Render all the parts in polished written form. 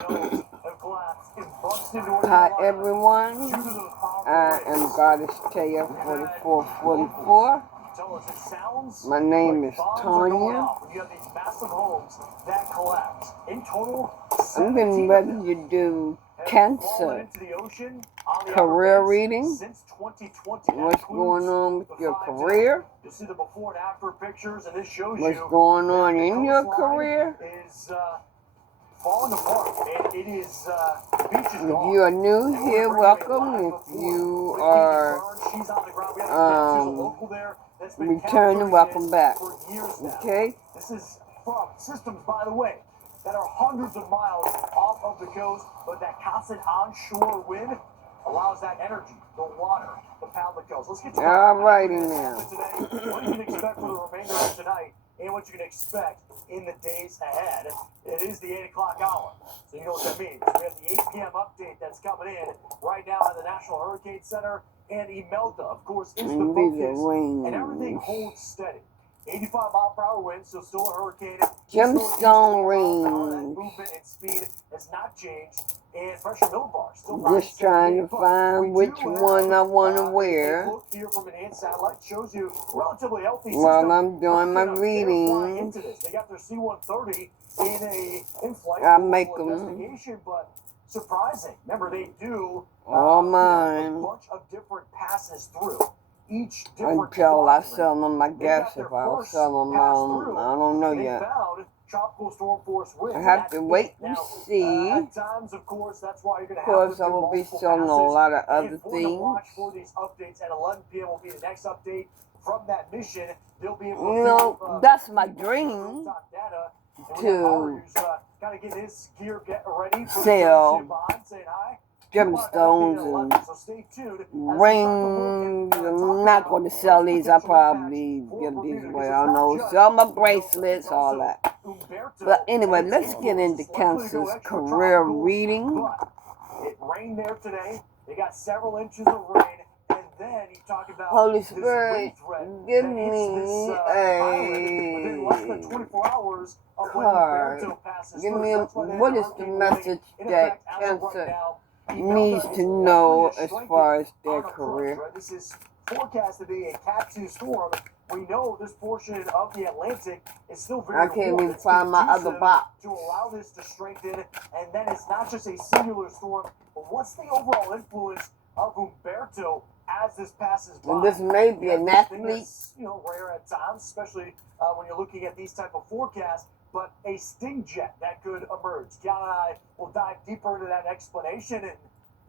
Hi everyone, I am Goddess Taya 4444. My name is Tanya. I'm getting ready to do cancer career reading. What's going on with your career? What's going on in your career? Falling apart, and it is if you are new here, welcome. If you are returning, welcome back. Okay? This is from systems, by the way, that are hundreds of miles off of the coast, but that constant onshore wind allows that energy, the water, to pound the coast. Let's get to Alrighty now. What you can expect for the remainder of tonight and what you can expect in the days ahead. It is the 8 o'clock hour, so you know what that means. We have the 8 p.m. update that's coming in right now at the National Hurricane Center, and Imelda, of course, is the focus, and everything holds steady. 85-mile-per-hour winds, so still a hurricane. Gemstone rain. Movement and speed has not changed, and pressure millibar still just trying to find which one I want to wear here from an satellite shows you relatively healthy while I'm doing my reading. They got their C-130 in flight. I make them investigation, but surprising. Remember, they do all mine. A bunch of different passes through. Each until I sell them, I guess. If I'll sell them, I don't know yet. Tropical storm force winds. I have to wait and see. At times, of course, that's why you're going to have I will be selling a lot of other things. Watch for these updates at 11 p.m. will be the next update from that mission. They'll be able to you know, that's my dream to sell gemstones and rings. I'm not going to sell these. I'll probably give these away. I don't know. Sell my bracelets, all that. But anyway, let's get into Cancer's career reading. It rained there today. They got several inches of rain. And then you talk about Holy Spirit, give me a less than 24 hours card. Give me what is the message that Cancer needs to know as far as their career? This is forecast to be a Cat 2 storm. We know this portion of the Atlantic is still very I can't even find my other box. To allow this to strengthen, and then it's not just a singular storm, but what's the overall influence of Humberto as this passes by? And this may be an athlete. Rare at times, especially when you're looking at these type of forecasts, but a sting jet that could emerge. Kiana and I will dive deeper into that explanation, and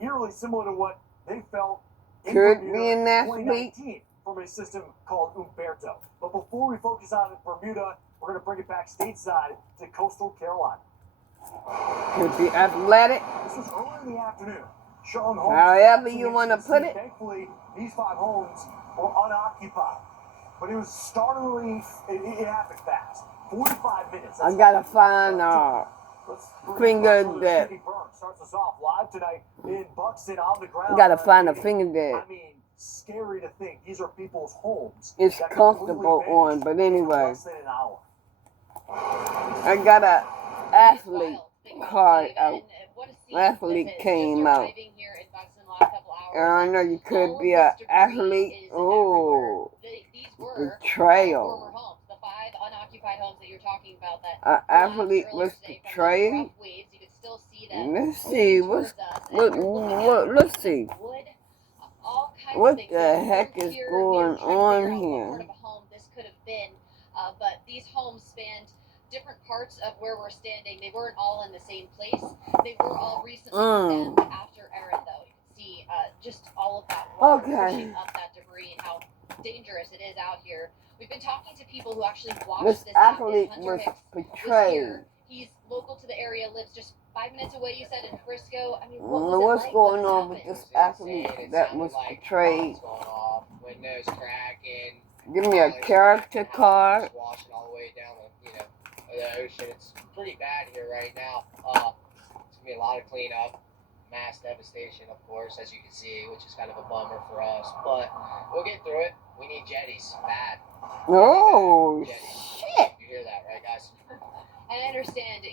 eerily similar to what they felt in Bermuda 2019 from a system called Humberto. But before we focus on Bermuda, we're going to bring it back stateside to coastal Carolina. Could be athletic. This was early in the afternoon. Showing homes, however you want to put it. Thankfully, these 5 homes were unoccupied. But it was startlingly, it happened fast. 45 minutes. I gotta find finger that. Starts us off live tonight in Buxton on the ground. I gotta find a finger that. I mean, scary to think these are people's homes. It's comfortable on, but anyway. I got a athlete card out. Athlete came out. And I know you could be an athlete. Oh, betrayal. Homes that you're talking about that an athlete was betrayed. Let's see let's see what the heck is going on here. This could have been, but these homes spanned different parts of where we're standing. They weren't all in the same place. They were all recently condemned after Erin, though. You can see just all of that water pushing up that debris and how dangerous it is out here. We've been talking to people who actually watched this athlete was betrayed. He's local to the area, lives just 5 minutes away, you said, in Frisco. I mean, what's going on with this athlete that was betrayed? Windows cracking. Give me a character card. Washing all the way down the ocean. It's pretty bad here right now. It's going to be a lot of cleanup. Mass devastation, of course, as you can see, which is kind of a bummer for us. But we'll get through it. We need jetties. Bad. Oh, jetties. shit. You hear that, right, guys? And I understand,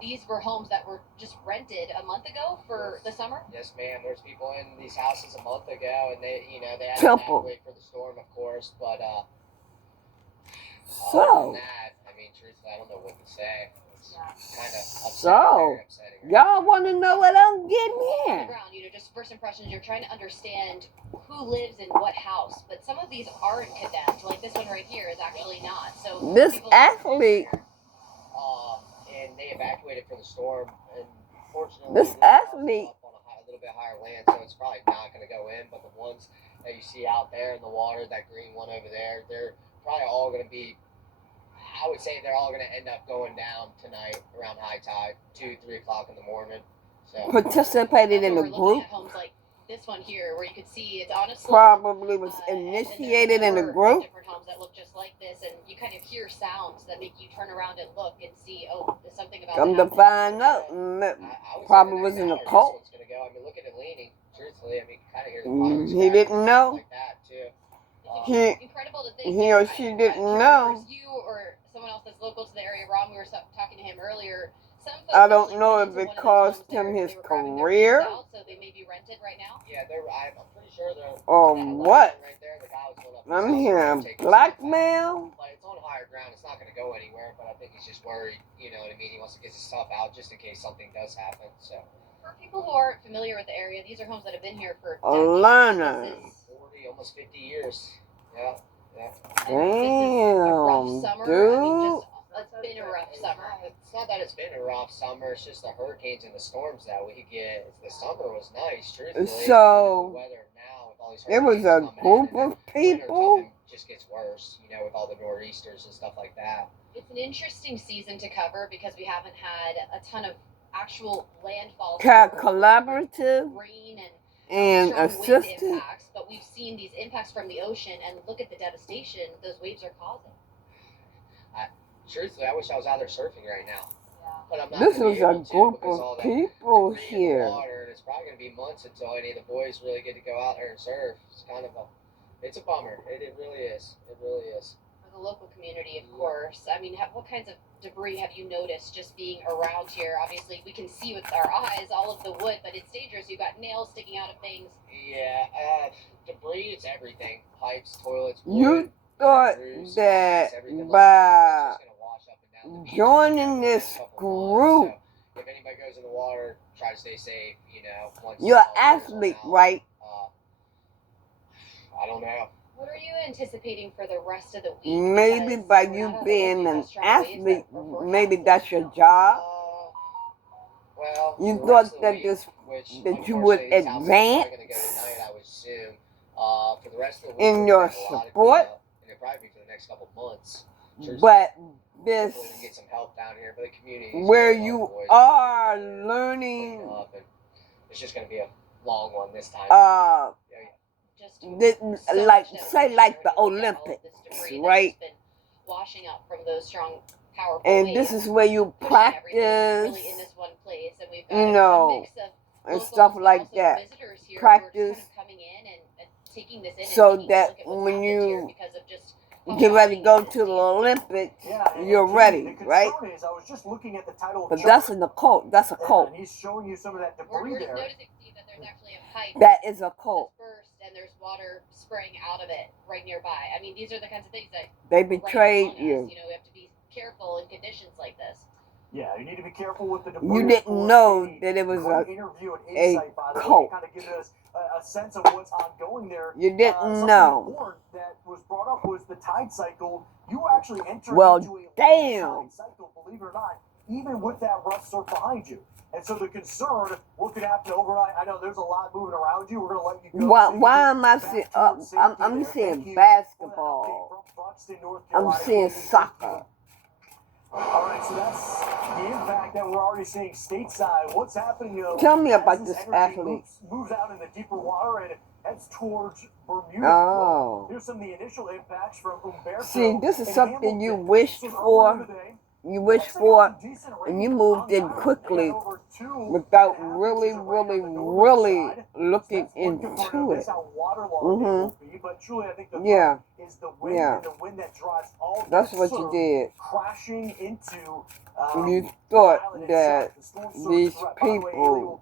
these were homes that were just rented a month ago for the summer. Yes, ma'am. There's people in these houses a month ago, and they had to Temple. evacuate for the storm, of course. But other So, than that, I mean, truthfully, I don't know what to say. It's kind of upsetting, So, very upsetting. Right? y'all want to know what I'm getting On the here? ground, just first impressions, you're trying to understand who lives in what house. But some of these aren't condemned. Like this one right here is actually not. So This people- athlete, And they evacuated for the storm, and fortunately, This house is athlete- up on a little bit higher land, so it's probably not going to go in. But the ones that you see out there in the water, that green one over there, they're probably all going to be. I would say they're all going to end up going down tonight around high tide, 2-3 o'clock in the morning. So participated in That's the what we're looking group, at homes like this one here, where you can see it's honestly probably was and then there's initiated in the number of group. different homes that look just like this, and you kind of hear sounds that make you turn around and look and see, oh, there's something about Come to to happen. find out, I would probably say was the in a next hour cult. This one's going to go. I mean, look at it leaning. Truthfully, I mean, kind of hear the Mm, pipes he cracking didn't and know. stuff like that too. He- Incredible to think. he or I she can't didn't remember know. if it was you or someone else that's local to the area. Ron, we were talking to him earlier. Some folks I don't actually know went if into it one of those cost homes there. him his They were grabbing their career keys out, so they may be rented right now. Yeah, I'm pretty sure they're. or that what. Right there, the guy was going up his I'm house and hearing taking stuff out. blackmail. But it's on higher ground. It's not going to go anywhere. But I think he's just worried. You know what I mean? He wants to get his stuff out just in case something does happen. So For people who aren't familiar with the area, these are homes that have been here for Alana. decades. This is 40, almost 50 years. Yeah. Damn, summer. dude. I mean, it's been a rough summer. It's not that it's been a rough summer. It's just the hurricanes and the storms that we get. The summer was nice, truthfully. So, The weather now with all these There was a hurricanes coming group in, and of then people. wintertime just gets worse, with all the nor'easters and stuff like that. It's an interesting season to cover because we haven't had a ton of actual landfall. Collaborative Rain and strong wind assistant. impacts, but we've seen these impacts from the ocean, and look at the devastation those waves are causing. Truthfully, I wish I was out there surfing right now. But I'm not This gonna was be a able to group because all of that people debris in the here. water, and it's probably going to be months until any of the boys really get to go out there and surf. It's a bummer. It really is. It really is. For the local community, of course. I mean, what kinds of debris have you noticed just being around here? Obviously, we can see with our eyes all of the wood, but it's dangerous. You've got nails sticking out of things. Yeah, debris, it's everything. Pipes, toilets, You wood, thought roofs, that glass, everything like by that. It's just gonna wash up and down the beaches, joining for the this next couple months. group, So if anybody goes in the water, try to stay safe, once you're an all clears on athlete, out. right? I don't know. What are you anticipating for the rest of the week? Maybe Because by we're you not only being looking an at strong waves athlete, that are maybe forecasted. that's your job. Well, You the thought rest of the that week, this which that you would unfortunately sounds like it's advance probably gonna go tonight, I would assume. For the rest of the week, in we're your gonna have a lot of sport, cleanup, and it'll probably be for the next couple months. but this Hopefully we can get some help down here, but the community where is you boys are clean learning up, and it's just gonna be a long one this time. Just the, like say like the Olympics, right? Washing up from those strong, powerful And waves, this is where you pushing everything practice really in this one place, and we've got you a know, mix of and locals, stuff but like also that. visitors here who are Practice just kind of coming in and taking this in so and taking a that look at what's when happened here you because of just how get ready to shocking go it is to the Olympics, Yeah, and you're Jimmy, ready, the concern right? is, I was just looking at the title But chart, that's in the cult. That's a yeah, cult. and he's showing you some of that we're debris just there. noticing, Steve, that there's actually a pipe That is a cult. that's burst and there's water spraying out of it right nearby. I mean, these are the kinds of things that They right betrayed among us. you. We have to be careful in conditions like this. Yeah, you need to be careful with the debris. You of didn't course. know Any that it was great a interview and a insight, by the way, cult. kind of giving us a sense of what's ongoing there. You didn't Something know. important that was brought up was the tide cycle. You actually entered Well, into a damn. tide cycle, believe it or not, even with that rough surf behind you. And so the concern, what could happen overnight? I know there's a lot moving around you. We're going to let you go. Why? So you Why get am I back seeing? towards safety I'm there. seeing Thank you for that update basketball. from Buxton, North I'm Carolina. seeing Thank you. soccer. All right, so that's the impact that we're already seeing stateside. What's happening? Tell me about as this energy athlete. moves out in the deeper water and heads towards Bermuda. Oh. Here's some of the initial impacts from Humberto. See, this is and something you Hamilton. wished So earlier for. today, you wish for, and you moved in quickly without really looking into it. Yeah. Yeah. That's what you did. Crashing into. You thought that these people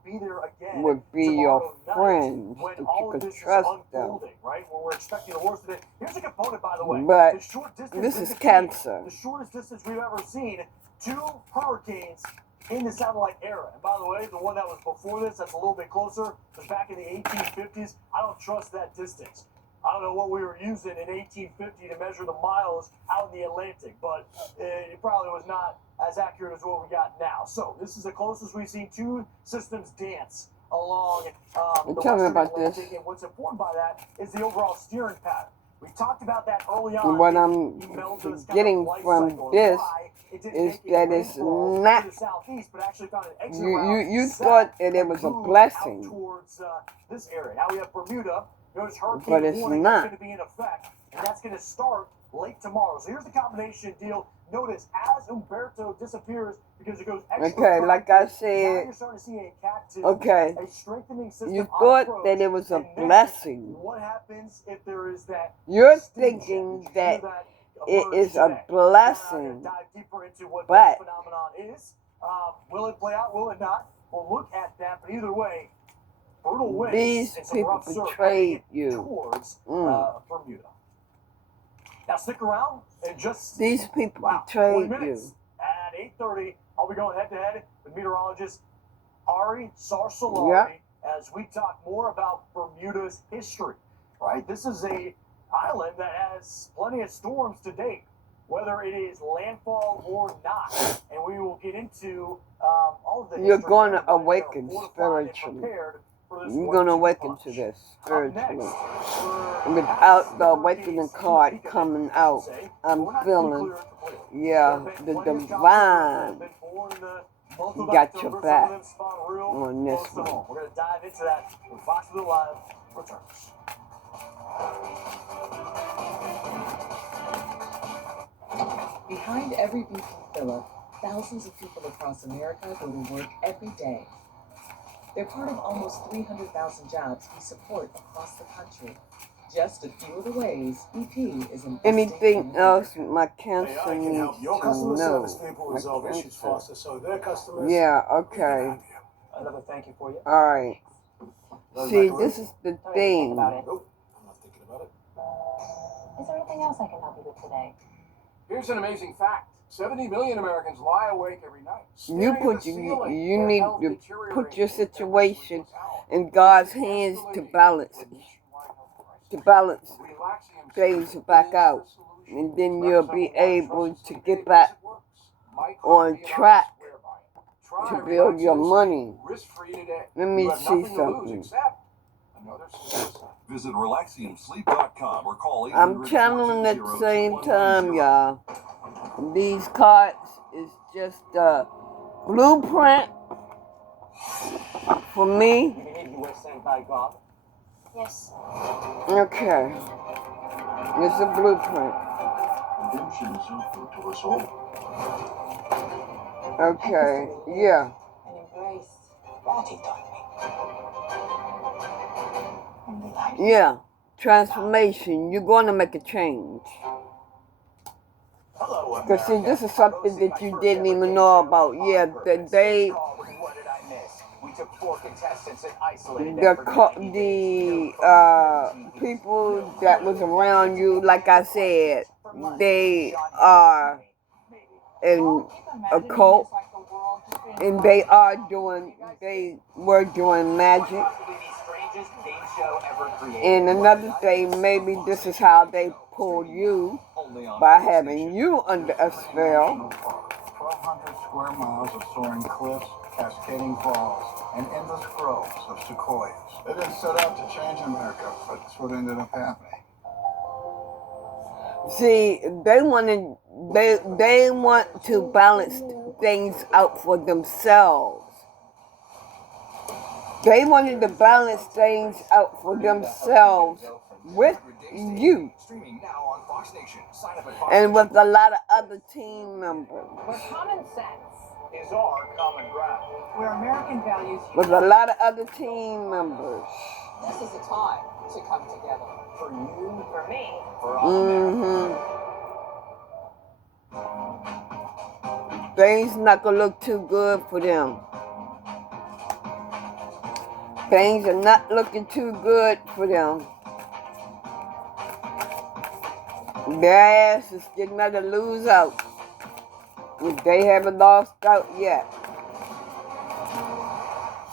would be your friends, that you could trust them. Right? When we're expecting the worst of it. Here's a component, by the way. But the short distance this is cancer. The shortest distance we've ever seen. 2 hurricanes in the satellite era. And by the way, the one that was before this, that's a little bit closer, was back in the 1850s. I don't trust that distance. I don't know what we were using in 1850 to measure the miles out in the Atlantic, but it probably was not as accurate as what we got now. So this is the closest we've seen 2 systems dance along the Tell me Western about Atlantic. this. And what's important by that is the overall steering pattern. We talked about that early on. What I'm getting from this is that it's not. You thought that it was a blessing, towards this area. Now we have Bermuda. Notice hurricane but it's warning not. is going to be in effect, and that's going to start late tomorrow. So here's the combination deal. Notice as Humberto disappears because it goes extra. Okay, like I now said. you're starting to see a Cat 2, Okay, a strengthening system you on thought approach, that it was a and then blessing. what happens if there is that? You're sting jet? thinking Did you that hear it emerge is a today? blessing, Dive deeper into what but that phenomenon is. Will it play out? Will it not? We'll look at that. But either way, brutal winds these and some people rough surf betrayed you. towards Bermuda. Now stick around and just These people 20 betrayed minutes you. at 8:30. I'll be going head to head with meteorologist Ari Sarsalari Yep. as we talk more about Bermuda's history. Right, this is a island that has plenty of storms to date, whether it is landfall or not, and we will get into all of the. You're history going there, to but awaken they're fortified and spiritually. prepared for this You're going to one-two awaken punch. to this Up spiritually. next, we're Without past the awakening hurricanes card peak, coming I should out, say. I'm We're not feeling, nuclear completely. yeah, There have the been plenty of divine that have been born in the month of got your October. back Some of them spawn real on this close to one. home. We're going to dive into that when Fox Blue Live returns. Behind every beautiful villa, thousands of people across America go to work every day. They're part of almost 300,000 jobs we support across the country. Just a few of the ways BP is investing Anything in else my cancer AI can needs help your to customer know? service people My resolve issues cancer. faster so their customers Yeah, can okay. have you. Another thank you for you. Alright. See, this is the thing. Nope, I'm not thinking about it. Is there anything else I can help you with today? Here's an amazing fact. 70 million Americans lie awake every night. You staring at put the you ceiling. you Their need health to deteriorating put your as every situation sleeps out. in God's This is hands to escalating balance with it, nationwide health to crisis. balance Relaxium things sleep back is out, the solution. and then Grab you'll some be of our able trusted to sleep get aid back because it works. My on company and I track swear by it. to Try build your Relaxium money. Sleep risk-free today. Let me You have see nothing to lose something. except another success. Visit RelaxiumSleep.com or call I'm channeling at the same time, y'all. These cards is just a blueprint for me. You were sent by God. Yes. Okay. It's a blueprint. Redemption is open to us all. Okay. Yeah. And embrace what he taught me. And the life. Yeah. Transformation. You're going to make a change. Hello, Because, see, this is something that you didn't even know about. Yeah, that they, What did I miss? We took 4 contestants and isolated them the for 90 days. people that was around you, like I said, they are in a cult, and they were doing magic. And another thing, maybe this is how they pulled you, by having you under a spell. 1,200 square miles of soaring cliffs, cascading falls, and endless groves of sequoias. They didn't set out to change America, but that's what ended up happening. See, they want to balance things out for themselves. They wanted to balance things out for themselves with you Streaming now on Fox Nation. Sign up at and with a lot of other team members. Where common sense Is our common ground. where American values With a lot of other team members. This is a time to come together. For you, For me, for all Americans. Things not gonna look too good for them. Things are not looking too good for them. Their ass is getting ready to lose out. If they haven't lost out yet.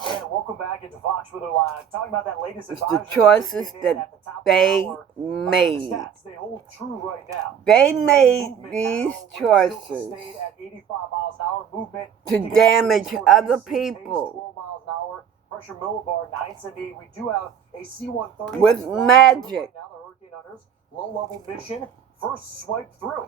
And welcome back into Fox Weather Live. Talking about that latest It's the advisory choices kicking in that at the top of the they hour. made. Stats, they hold true right now. They made Movement these now, wind choices stayed at 85 miles an hour. Movement to picking up damage east other northeast, pace people 12 miles an hour. Pressure millibar 978. We do have a C-130 with that's flying magic. through right now. The Hurricane Hunters low-level mission first swipe through.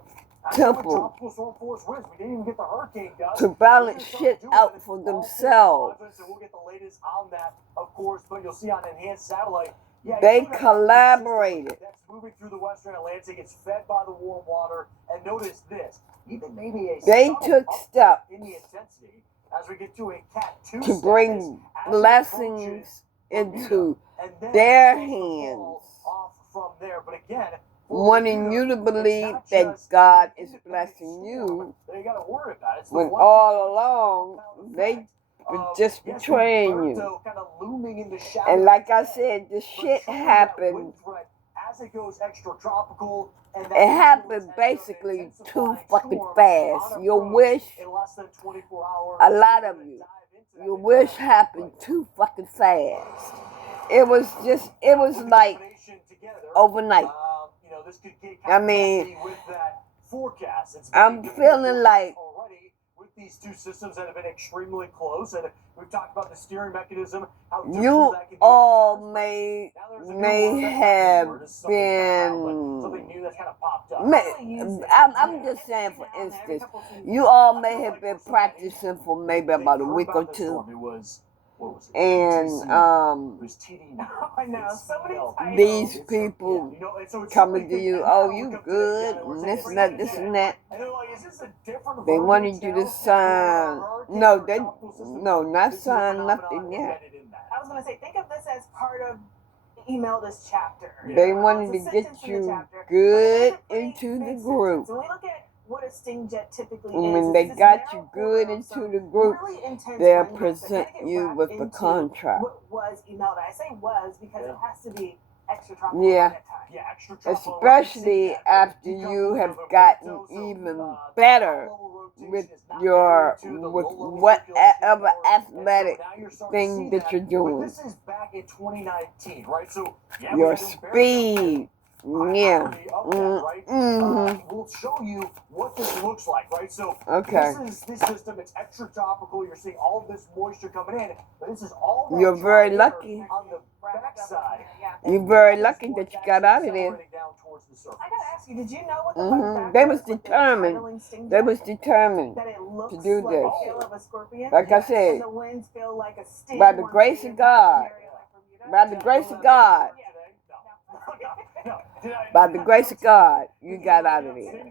Temple. Tropical storm force winds. We didn't even get the hurricane gusts. To balance shit out for themselves. So we'll get the latest on that, of course, but you'll see on enhanced satellite. Yeah, They you see that collaborated. system that's moving through the western Atlantic. It's fed by the warm water. And notice this, even maybe a They subtle took uptick steps in the intensity as we get to a Cat 2 to bring status as it blessings approaches into and then their it starts to fall hands, off from there. But again, wanting you to it's believe not that just God an is independent blessing storm you, that you gotta worry about. It's the when one all along they were just yes, betraying you. Umberto kind of looming in the shadows And like I ahead, said, this but shit showing that happened. wind threat as it goes extra tropical, and that It happened influence ends up basically too intensifying fucking storms fast. on You approach wish, in less than 24 hours. a lot of We're gonna you, dive into that you in wish fact. happened too fucking fast. It was like Combination together, overnight. you know, this could get I kind of mean, messy with that forecast. It's I'm very feeling difficult like already with these two systems that have been extremely close, and we've talked about the steering mechanism. How difficult you that can be at all times, but may now there's a new may word. That's not a new have word. It's something that's kind of out, but something been. new that's kind of popped up. I'm just saying, for instance, you all may have been practicing for maybe about a week or two, It was, what was it? and It was TD. I know, somebody these It's people you know, and so it's coming something to you, that oh, now you look up to good, that, we're and saying, this and bring that, it this in. and that. And they're like, is this a different They wanted verbiage you now to sign. for a hurricane No, or a they tropical system? no, not This is a sign phenomenon nothing yet. embedded in that. I was going to say, think of this as part of email this chapter. They wanted to It's a get sentence in the you chapter, but it good is a pretty into the big group. sentence. When we look at what a sting jet typically And is, when it's they this got narrow you corridor good of into some the group, really intense they'll wind gusts that present kinda get you wrapped with the into contract. what was emailed. I say was because Yeah. it has to be extra tropical Yeah. at that time. Yeah, extra tropical. Especially after you have gotten even better with your with whatever athletic thing that you're doing. This is back in 2019, right? So yeah, Your we had Umberto speed. Yeah. irony of that, right? We'll show you what this looks like, right? So Okay. this is this system. It's extra tropical. You're seeing all of this moisture coming in, but this is all that You're very dry air lucky. on the backside. Yeah. You're very lucky that you got out of there. Accelerating down towards the surface. I gotta ask you, did you know what the Mhm. fun fact They was was with the determined. titling sting They jet? was determined That it looks to do like this. the tail of a scorpion. Like I And said, the winds feel like a sting. by the once grace they of impact God, an area like Bermuda. by the grace of God, by the grace of God, you got out of there.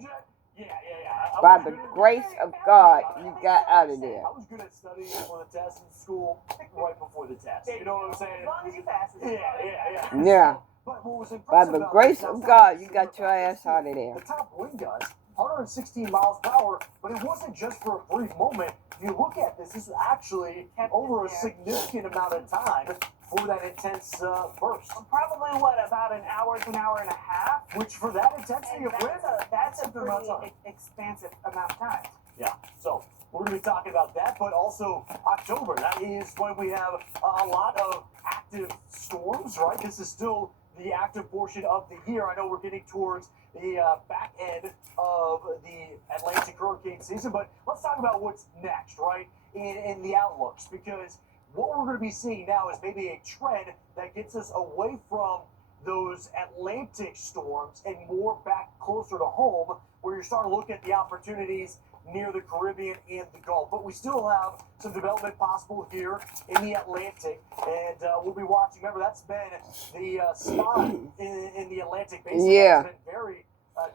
By the grace of God, you got out of there. I was good at studying for the test in school right before the test. You know what I'm saying? As long as you pass it. Yeah. Yeah. But what was By impressive the about grace this, of now, God, you got your ass out of there. the top wind gusts, 116 miles per hour, but it wasn't just for a brief moment. If you look at this, this is actually over a significant amount of time for that intense burst. Probably what, about an hour to an hour and a half? Which for that intensity And of wind, that's a something amount of pretty time. expansive amount of time. Yeah, so we're going to be talking about that, but also October. That is when we have a lot of active storms, right? This is still the active portion of the year. I know we're getting towards the back end of the Atlantic hurricane season, but let's talk about what's next, right, in the outlooks, because what we're going to be seeing now is maybe a trend that gets us away from those Atlantic storms and more back closer to home, where you're starting to look at the opportunities near the Caribbean and the Gulf. But we still have some development possible here in the Atlantic, and we'll be watching. Remember, that's been the spot in the Atlantic basin. Yeah. That's been very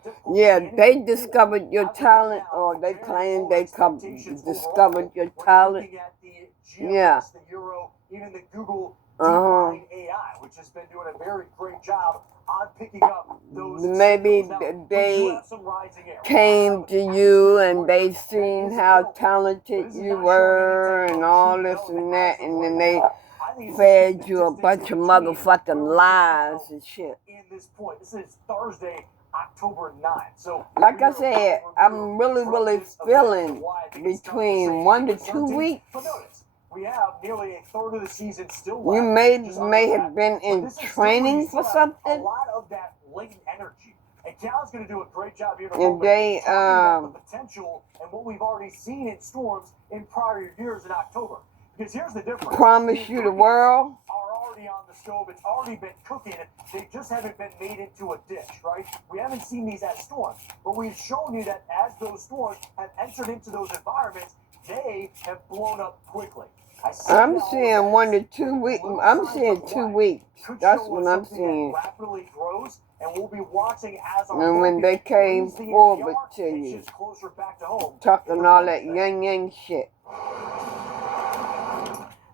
difficult. Yeah, they discovered your talent, or they claim they discovered your talent. Looking at the Yeah. GFS, the Euro, even the Google Uh-huh. DeepMind AI, which has been doing a very great job on picking up those Maybe signals. Now, we do they have some rising air. came to you and they seen how talented you were and all this and that, and then they I think it's fed just you a the bunch of distance motherfucking between lies and shit. in this point. This is Thursday, October 9th. So Like we I are said, about I'm really, from really this event feeling and why I think it's tough to say between 1 to 2 certainty. weeks. But notice, we have nearly a third of the season still You left. Just may under have that. been But in this is still training where you for still have something. A lot of that latent energy. And Cal's going to do a great job here in a And moment they, talking about the potential and what we've already seen in storms in prior years in October. Because here's the difference. Promise you the world. Are already on the stove. It's already been cooking. They just haven't been made into a dish, right? We haven't seen these as storms, but we've shown you that as those storms have entered into those environments, they have blown up quickly. I'm seeing 1 to 2 weeks. I'm seeing 2 weeks. That's what I'm seeing. Rapidly grows, and we'll be watching as our And when they came brings the forward NPR to you, inches closer back to home. talking all that yang shit.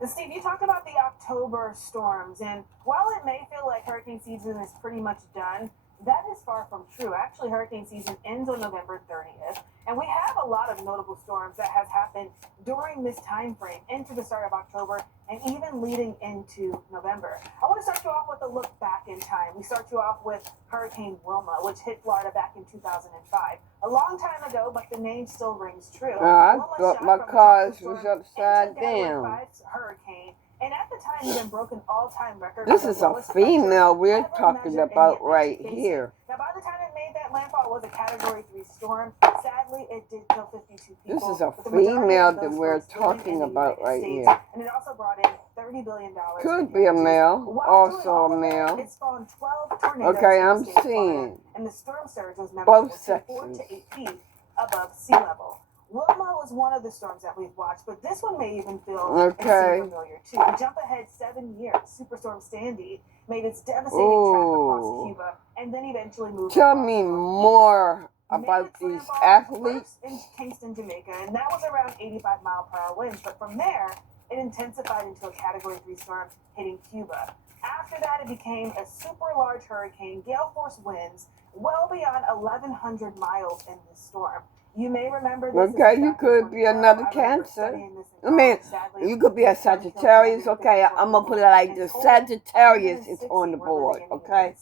Steve, you talked about the October storms, and while it may feel like hurricane season is pretty much done, that is far from true. Actually, hurricane season ends on November 30th, and we have a lot of notable storms that has happened during this time frame into the start of October and even leading into November. I want to start you off with a look back in time. We start you off with Hurricane Wilma, which hit Florida back in 2005. A long time ago, but the name still rings true. I Wilma thought shot my from a cars tropical was storm upside into a Category down. 5 hurricane, and at the time even broke an all-time record. This for the is a lowest pressure female we're ever talking measured in about the right Atlantic Basin. here. Now, by the time it made that landfall, it was a Category 3 storm. Sadly, it did kill 52 people. This is a with the majority female of that those we're folks living talking in the about United right States. here. And it also brought in $30 billion. Could be a male, also a male. It spawned 12 tornadoes Okay, in the I'm state of Florida, seeing and the storm surge was both memorable to 4 sexes. to 8 feet above sea level. Wilma was one of the storms that we've watched, but this one may even feel Okay. familiar too. We jump ahead 7 years. Superstorm Sandy made its devastating track across Ooh. Cuba and then eventually moved Tell across me North more Made about its these landfall athletes. first in Kingston, Jamaica, and that was around 85-mile-per-hour winds. But from there, it intensified into a Category 3 storm hitting Cuba. After that, it became a super large hurricane, gale force winds, well beyond 1,100 miles in this storm. You may remember this. Okay, you could be another Cancer. I mean, you could be a Sagittarius. Okay, I'm gonna put it like this: Sagittarius is on the board. Okay,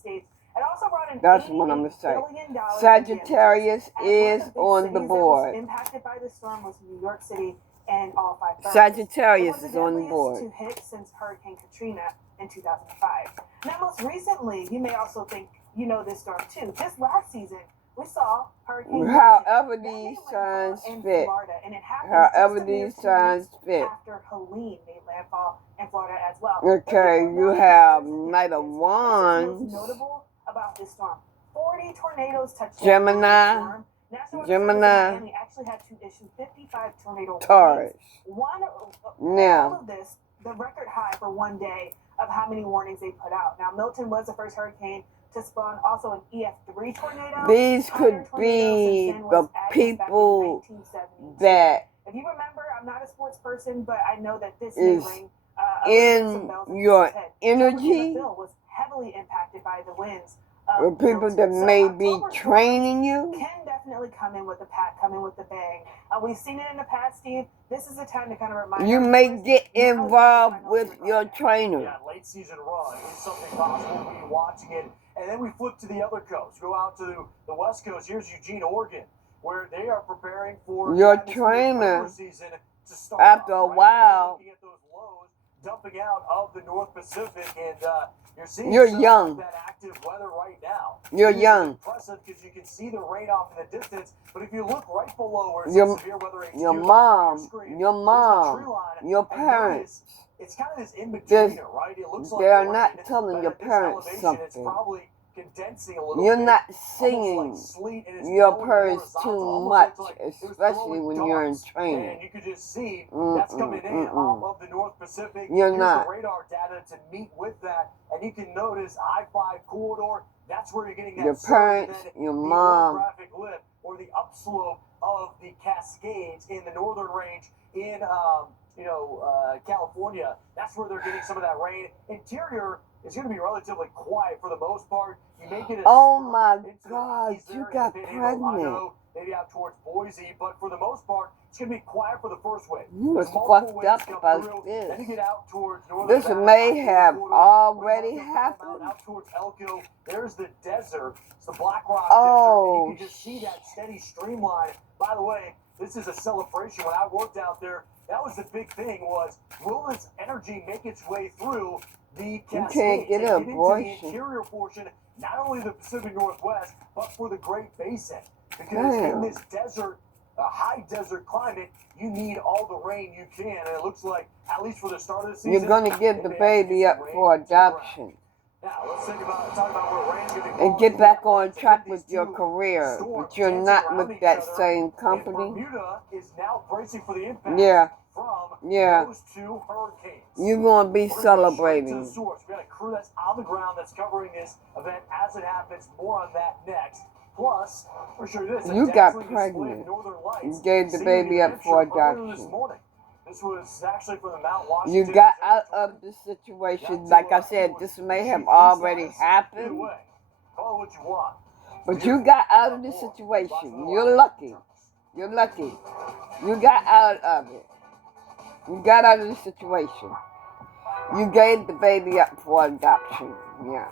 that's what I'm gonna say. Sagittarius is on the board. Impacted by the storm was New York City and all 5 boroughs. Sagittarius It was is on the deadliest board. to hit since Hurricane Katrina in 2005. Now, most recently, you may also think you know this storm too. Just last season, we saw Hurricane However Milton. That these made landfall signs in fit. Florida, and it happened However just a mere these 2 signs weeks fit. after Helene made landfall in Florida as well. Okay, you have Knight of What's Wands, notable about this storm? 40 tornadoes touched Gemini, down on the storm. National Weather Service in Gemini, Miami actually had to issue 55 tornado warnings. Taurus. All Now, of this, the record high for one day of how many warnings they put out. Now, Milton was the first hurricane to spawn also an EF3 tornado. these Higher could tornado be since then the was Agnes back in people 1972. that If you remember, I'm not a sports person, but I know that this is may ring in your energy, Bill was heavily impacted by the winds. or people that may be training you. Can definitely come in with a pack, come in with a bang. We've seen it in the past, Steve. This is the time to kind of remind You our may viewers, get now is the involved time to with look your back. trainer. Yeah, late season run is something possible. We'll be watching it. And then we flip to the other coast, go out to the West Coast. Here's Eugene, Oregon, where they are preparing for Your the trainer, winter season to start after off, a right? while, Looking at those lows dumping out of the North Pacific, and you're seeing You're some young. of that active weather right now. You're It is young. impressive because you can see the rain off in the distance, but if you look right below where it Your- says severe weather HQ, your on mom, screen, your there's the mom, tree line, your and parents. notice it's kind of this in There's- between, right? It looks they like are rain, not telling but your at this parents elevation, it's something. probably condensing a little You're bit. not Almost seeing like sleet, and it's your blowing purse horizontal, too almost much, looked like it was especially throwing when you're in darts. training. And you could just see that's coming in off of the North Pacific. You're Here's not. the radar data to meet with that, and you can notice I-5 corridor. That's where you're getting that Your surge, and parents, then your the mom. orographic lift or the upslope of the Cascades in the northern range in California. That's where they're getting some of that rain. Interior is going to be relatively quiet for the most part. You may get a Oh spurt my into the God, east you there got in the Panhandle, pregnant. Idaho, maybe out towards Boise, but for the most part, it's going to be quiet for the first wave. You was There's multiple fucked waves up come about through. this. Then you get out towards northern This Nevada, may I-80 have corridor. already When Elko come happened. out towards Elko, there's the desert. It's the Black Rock Oh, Desert, and you can just see that steady streamline. By the way, this is a celebration. When I worked out there, that was the big thing was, will this energy make its way through the Cascades can't get and an into the abortion. interior portion, not only the Pacific Northwest, but for the Great Basin? Because Damn. in this desert, high desert climate, you need all the rain you can. And it looks like, at least for the start of the season, You're gonna give they the may have to baby get up some rain for to the ground. adoption Now, let's talk about where rain's going to be and falling. get back We got on rain to track hit with these your two career. storms But you're dancing not around with each that other, same and company. Bermuda is now bracing for the impact Yeah, from yeah. those two hurricanes. You're gonna be We're gonna go straight to the celebrating. source. We got a crew that's on the ground that's covering this event as it happens. More on that next. Plus, we're sure this. You a got dazzling display of pregnant. Northern Lights You gave the seen in baby New up for Hampshire earlier this adoption. morning. This was actually from the Mount Washington. You got out Observatory. of the situation. Got Like to, I said, see this what may the have chief already police says. Either happened. way, call it what you want. But you got out of the situation. You're lucky. You're lucky. You got out of it. You got out of the situation. You gave the baby up for adoption. Yeah.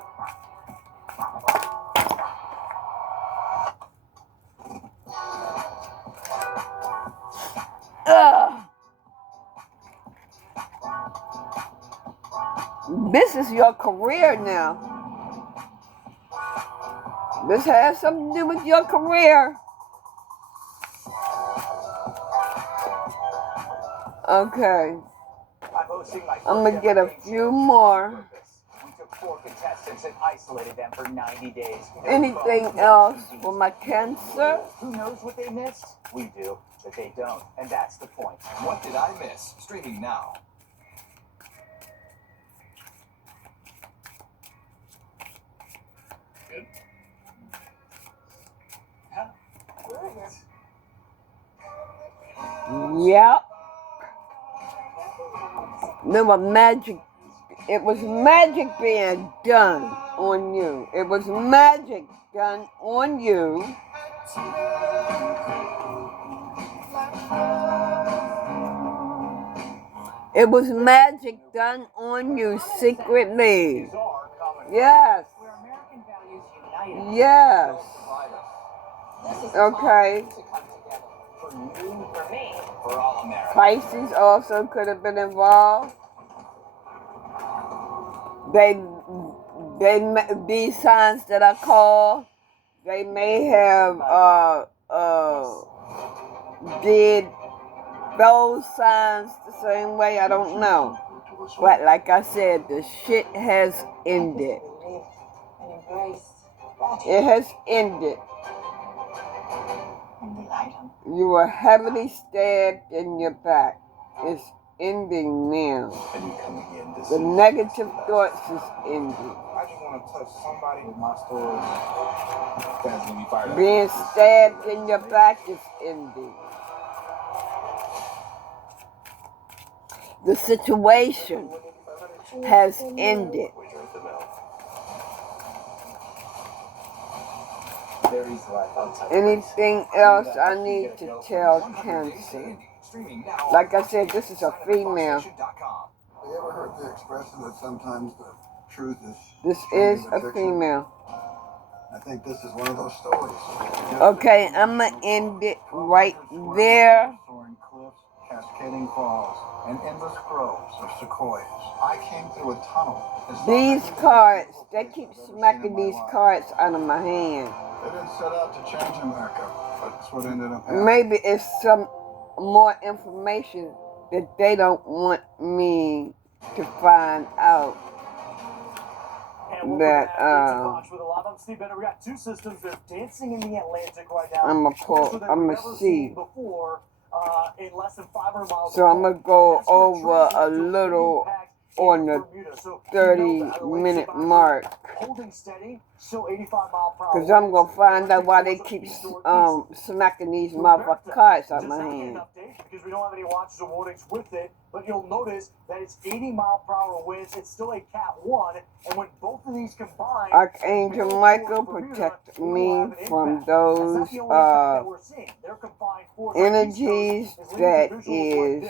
Ugh. This is your career now. This has something to do with your career. Okay. I'm gonna get a few more. We took 4 contestants and isolated them for 90 days. Anything else for my cancer? Who knows what they missed? We do, but they don't. And that's the point. What Did I Miss? Streaming now. Good. Yep. There was magic. It was magic being done on you. It was magic done on you. It was magic done on you secretly. Yes. Where American values unite us. Yes. This is Okay. to come together. For you, For me. for all America. Pisces also could have been involved. These signs that I call, they may have did those signs the same way. I don't know, but like I said, the shit has ended. And embraced that It has ended. and delight You were heavily stabbed in your back. It's ending now. And you come again this The negative thoughts is ending. I just want to touch somebody with my story. That's gonna be fired up. Being stabbed in your back is ending. The situation has ended. Anything else I need to tell Cancer? Like I said, this is a female. Have you ever heard the expression that sometimes the truth is This stranger is than a fiction? female. I think this is one of those stories. Okay, I'm gonna end it right there. Soaring cliffs, cascading falls, and endless groves of sequoias. I came through a tunnel. These cards, they keep smacking these cards out of my hand. They didn't set out to change America, but that's what ended up happening. Maybe it's some more information that they don't want me to find out. And we'll that with a lot of them. Steve Bender, we got two systems. They're dancing in the Atlantic right now. I'm Faster than we've gonna ever see. seen before, in less than 500 miles. So I'm gonna go That's gonna over a translate to little impact on in the Bermuda. So 30-minute mark. Holding steady, still 85 mile per hour. Because I'm going to find out why they keep smacking these motherfucking cards out my hand. Because we don't have any watches or warnings with it, but you'll notice that it's 80 mile per hour winds. It's still a Cat 1, and when both of these combine, Archangel Michael, protect me from those energies that is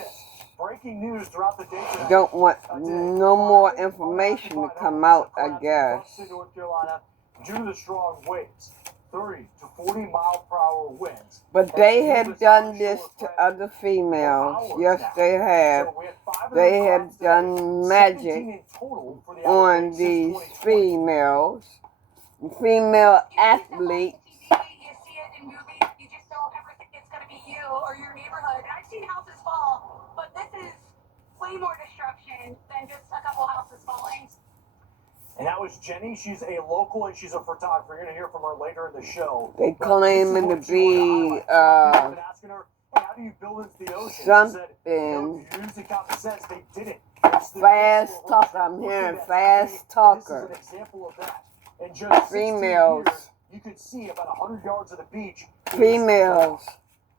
breaking news throughout the day tonight. don't want no more information to come out, I guess. North Carolina, due to the strong winds, 30 to 40 mile per hour winds. But they have done this to other females. Yes, they have. They have done magic on these females, female athletes. You just don't ever think it's going to be you or your neighborhood. And I've seen houses fall, but this is way more destruction than just a couple houses falling. And that was Jenny. She's a local and she's a photographer. You're going to hear from her later in the show. They claiming to be asking her, hey, how do you build into the ocean? something. She used common sense. They didn't. Fast talker. I'm hearing fast talker. This is an example of that. In just Females. 16 years, you could see about 100 yards of the beach. Females.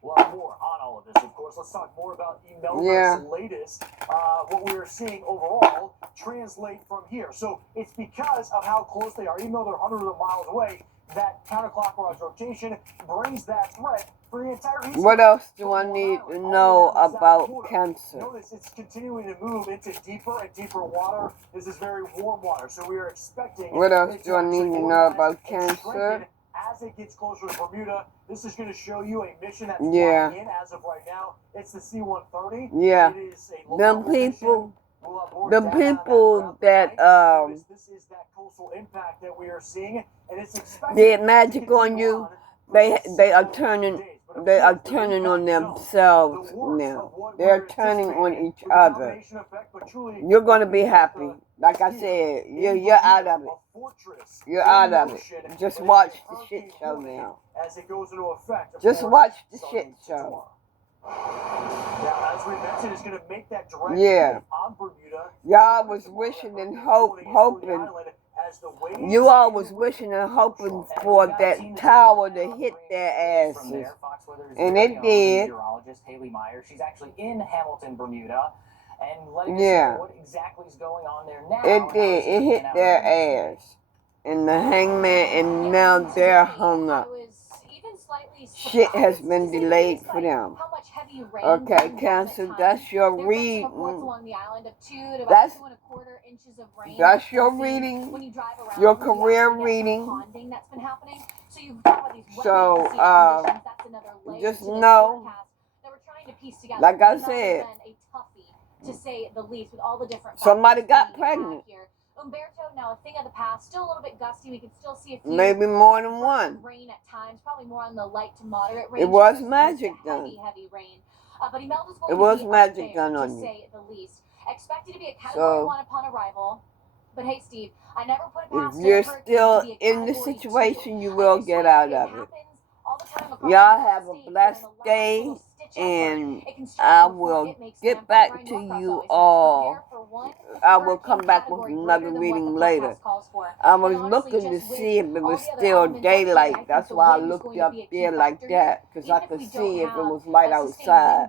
We'll have more on all of this, of course. Let's talk more about Imelda's latest. What we are seeing overall translate from here. So it's because of how close they are. Even though they're hundreds of miles away, that counterclockwise rotation brings that threat for the entire East. What else do I need to know about Cancer? Notice it's continuing to move into deeper and deeper water. This is very warm water, so we are expecting. What else do I need to know about Cancer? As it gets closer to Bermuda, this is going to show you a mission that's yeah. flying in as of right now. It's the C-130. Yeah. It is a them people that this is that coastal impact that we are seeing, and it's expected did magic on you. They are turning on themselves now. They're turning on each other. You're gonna be happy. Like I said, you're out of it. You're out of it. Just watch the shit show now. Just watch the shit show. Now, as we mentioned, it's going to make that direct on Bermuda. Y'all was wishing and hoping. You all was wishing and hoping for that tower to hit their asses. And it did. Haley Meyer. She's actually in Hamilton, Bermuda. And letting us know what exactly is going on there now. It did. It hit their ass. And the hangman, and now they're hung up. Shit has been delayed for them. Okay, Cancer, that's your reading. That's your reading. Your career reading. So, just know, like I said, somebody got pregnant. Umberto, now a thing of the past, still a little bit gusty. We can still see a few. Maybe more than one. Rain at times, probably more on the light to moderate rain. It was magic done. Heavy rain. But Imelda's going it was to be magic there, done on to you. say the least. Expected to be a category 1 upon arrival. But hey, Steve, I never put it past if you're her still to be in the 2. situation, you will get out of it. Y'all have a blessed day, and I will get back to you all. I will come back with another reading later. I was looking to see if it was still daylight. That's why I looked up there like that, because I could see if it was light outside.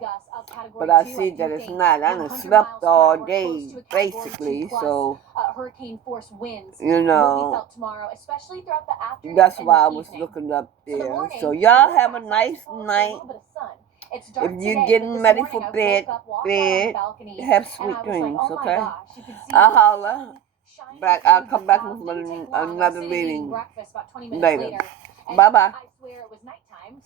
But I see that it's not. I done slept all day, basically, so, you know, that's why I was looking up there. So y'all have a nice night. If you're getting ready for bed, have sweet dreams, okay? I'll holler. But I'll come back with another reading later. Bye-bye.